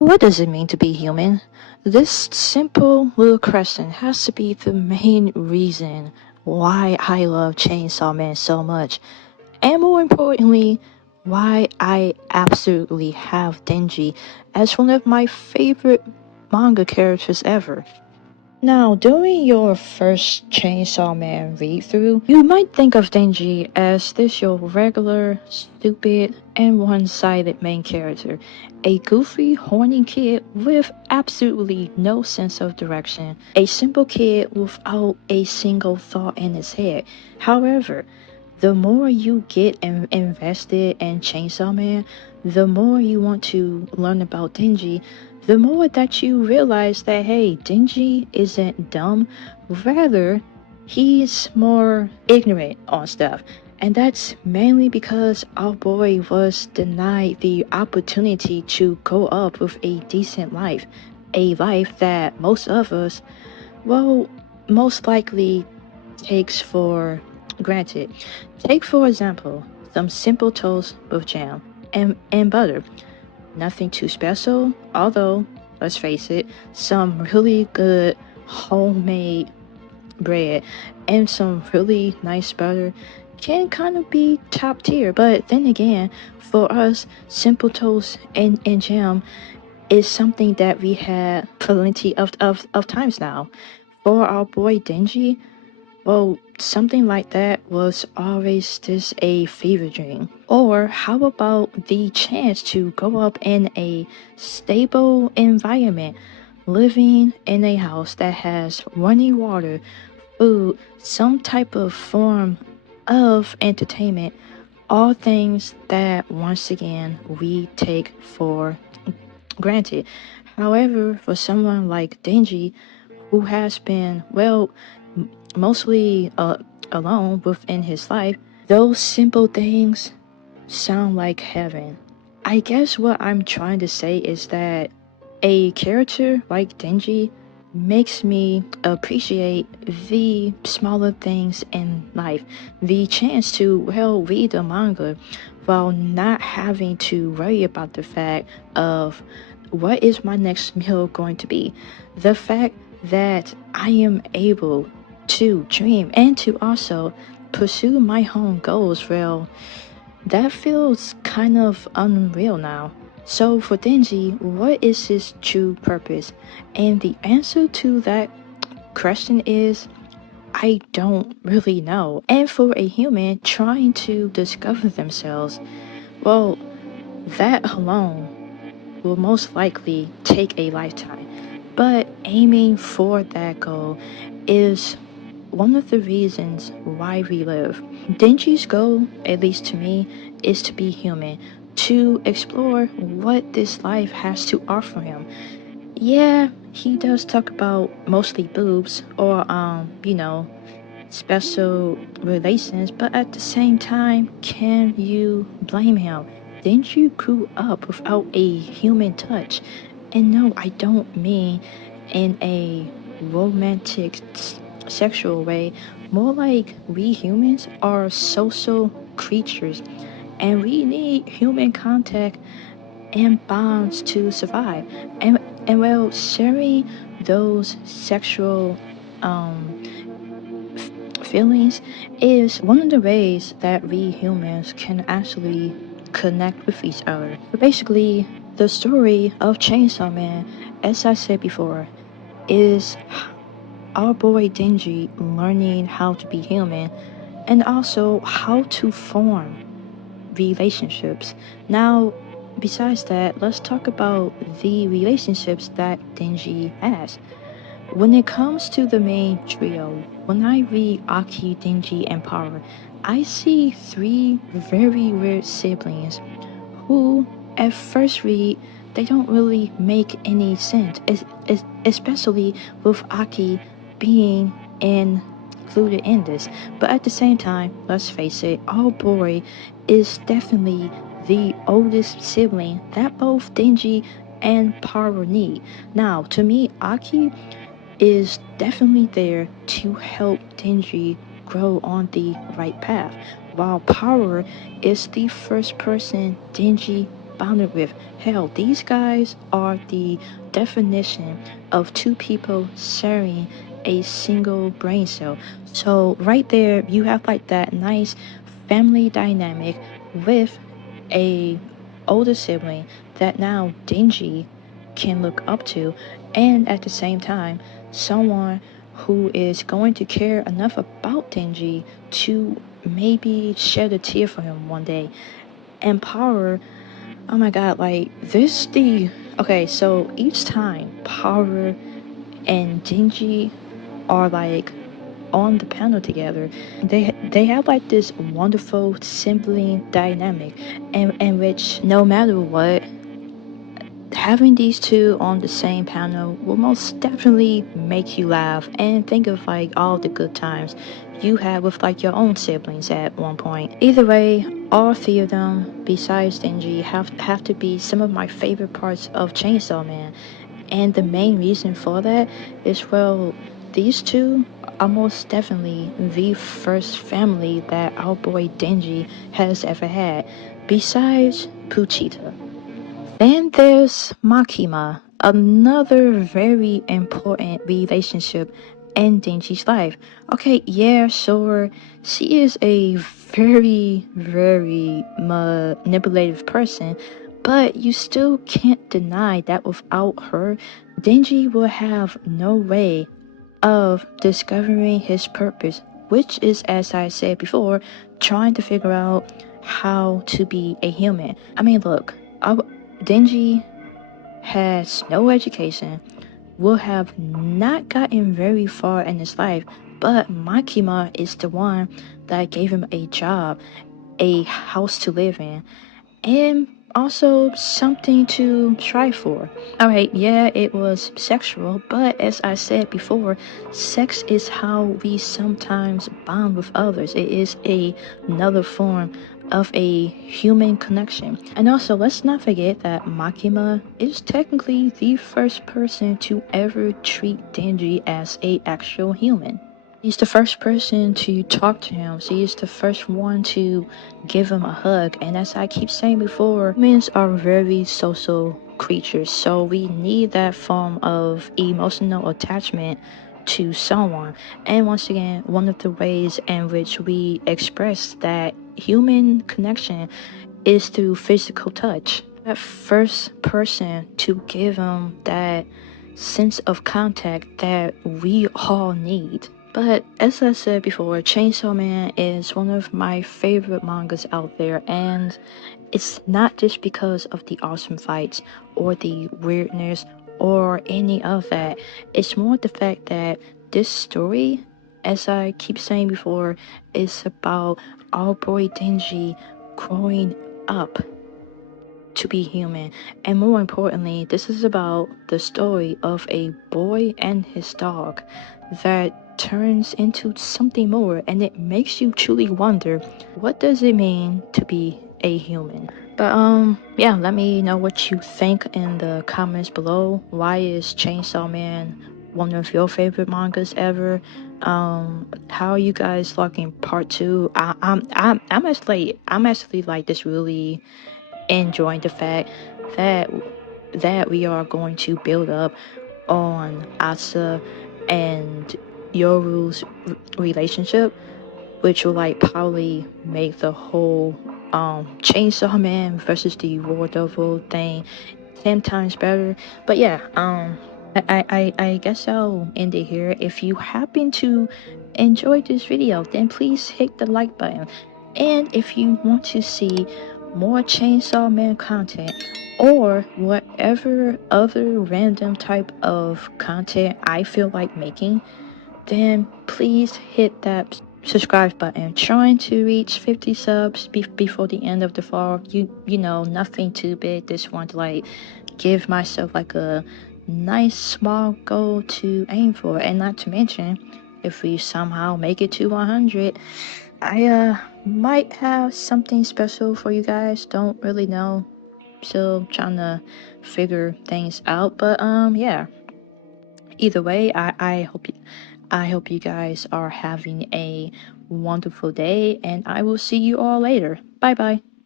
What does it mean to be human? This simple little question has to be the main reason why I love Chainsawman so much, and more importantly, why I absolutely have Denji as one of my favorite manga characters ever. Now, during your first Chainsaw Man read through, you might think of Denji as this your regular, stupid, and one sided main character. A goofy, horny kid with absolutely no sense of direction. A simple kid without a single thought in his head. However, the more you get invested in Chainsaw Man, the more you want to learn about Denji, the more that you realize that hey, Denji isn't dumb, rather, he's more ignorant on stuff. And that's mainly because our boy was denied the opportunity to grow up with a decent life. A life that most of us, well, most likely takes for granted. Take, for example, some simple toast with jam and butter. Nothing too special, although, let's face it, some really good homemade bread and some really nice butter can kind of be top tier. But then again, for us, simple toast and jam is something that we had plenty of times now. For our boy Denji, well, something like that was always just a fever dream. Or how about the chance to grow up in a stable environment, living in a house that has running water, food, some type of form of entertainment, all things that once again we take for granted. However, for someone like Denji, who has been, well, mostly alone within his life, those simple things sound like heaven. I guess what I'm trying to say is that a character like Denji makes me appreciate the smaller things in life. The chance to, well, read a manga while not having to worry about the fact of what is my next meal going to be. The fact that I am able to dream and to also pursue my own goals, well, that feels kind of unreal now. So for Denji, what is his true purpose? And the answer to that question is I don't really know. And for a human trying to discover themselves, well, that alone will most likely take a lifetime. But aiming for that goal is one of the reasons why we live. Denji's goal, at least to me, is to be human, to explore what this life has to offer him. Yeah, he does talk about mostly boobs or, special relations, but at the same time, can you blame him? Denji grew up without a human touch. And no, I don't mean in a romantic sexual way, more like we humans are social creatures and we need human contact and bonds to survive. And well, sharing those sexual feelings is one of the ways that we humans can actually connect with each other. But basically, the story of Chainsaw Man, as I said before, is our boy Denji learning how to be human and also how to form relationships. Now, besides that, let's talk about the relationships that Denji has. When it comes to the main trio, when I read Aki, Denji, and Power, I see three very weird siblings who, at first read, they don't really make any sense, especially with Aki being included in this. But at the same time, let's face it, our boy is definitely the oldest sibling that both Denji and Power need. Now, to me, Aki is definitely there to help Denji grow on the right path, while Power is the first person Denji bonded with. Hell, these guys are the definition of two people sharing a single brain cell. So right there, you have like that nice family dynamic with a older sibling that now Denji can look up to, and at the same time, someone who is going to care enough about Denji to maybe shed a tear for him one day. And Power, oh my god, like this the okay, so each time Power and Denji are like on the panel together, they have like this wonderful sibling dynamic, in which no matter what, having these two on the same panel will most definitely make you laugh and think of like all the good times you had with like your own siblings at one point. Either way, all three of them, besides Denji, have to be some of my favorite parts of Chainsaw Man. And the main reason for that is, well, these two are most definitely the first family that our boy Denji has ever had, besides Puchita. Then there's Makima, another very important relationship in Denji's life. Okay, yeah, sure, she is a very, very manipulative person, but you still can't deny that without her, Denji will have no way of discovering his purpose, which is, as I said before, trying to figure out how to be a human. I mean, look, Denji has no education, will have not gotten very far in his life, but Makima is the one that gave him a job, a house to live in, and also something to strive for. Alright, yeah, it was sexual, but as I said before, sex is how we sometimes bond with others. It is another form of a human connection. And also, let's not forget that Makima is technically the first person to ever treat Denji as a actual human. He's the first person to talk to him. So he's the first one to give him a hug. And as I keep saying before, humans are very social creatures. So we need that form of emotional attachment to someone. And once again, one of the ways in which we express that human connection is through physical touch. That first person to give him that sense of contact that we all need. But as I said before, Chainsaw Man is one of my favorite mangas out there, and it's not just because of the awesome fights or the weirdness or any of that. It's more the fact that this story, as I keep saying before, is about our boy Denji growing up to be human. And more importantly, this is about the story of a boy and his dog that turns into something more, and it makes you truly wonder, what does it mean to be a human? But yeah, let me know what you think in the comments below. Why is Chainsaw Man one of your favorite mangas ever? How are you guys liking part two? I'm actually like this really enjoying the fact that we are going to build up on Asa and Yoru's relationship, which will like probably make the whole Chainsaw Man versus the War Devil thing 10 times better. But yeah, I guess I'll end it here. If you happen to enjoy this video, then please hit the like button. And if you want to see more Chainsaw Man content or whatever other random type of content I feel like making, then please hit that subscribe button. Trying to reach 50 subs before the end of the fall. You know, nothing too big. Just want to like give myself like a nice small goal to aim for. And not to mention, if we somehow make it to 100, I might have something special for you guys. Don't really know. Still trying to figure things out. But yeah. Either way, I hope you guys are having a wonderful day, and I will see you all later. Bye bye.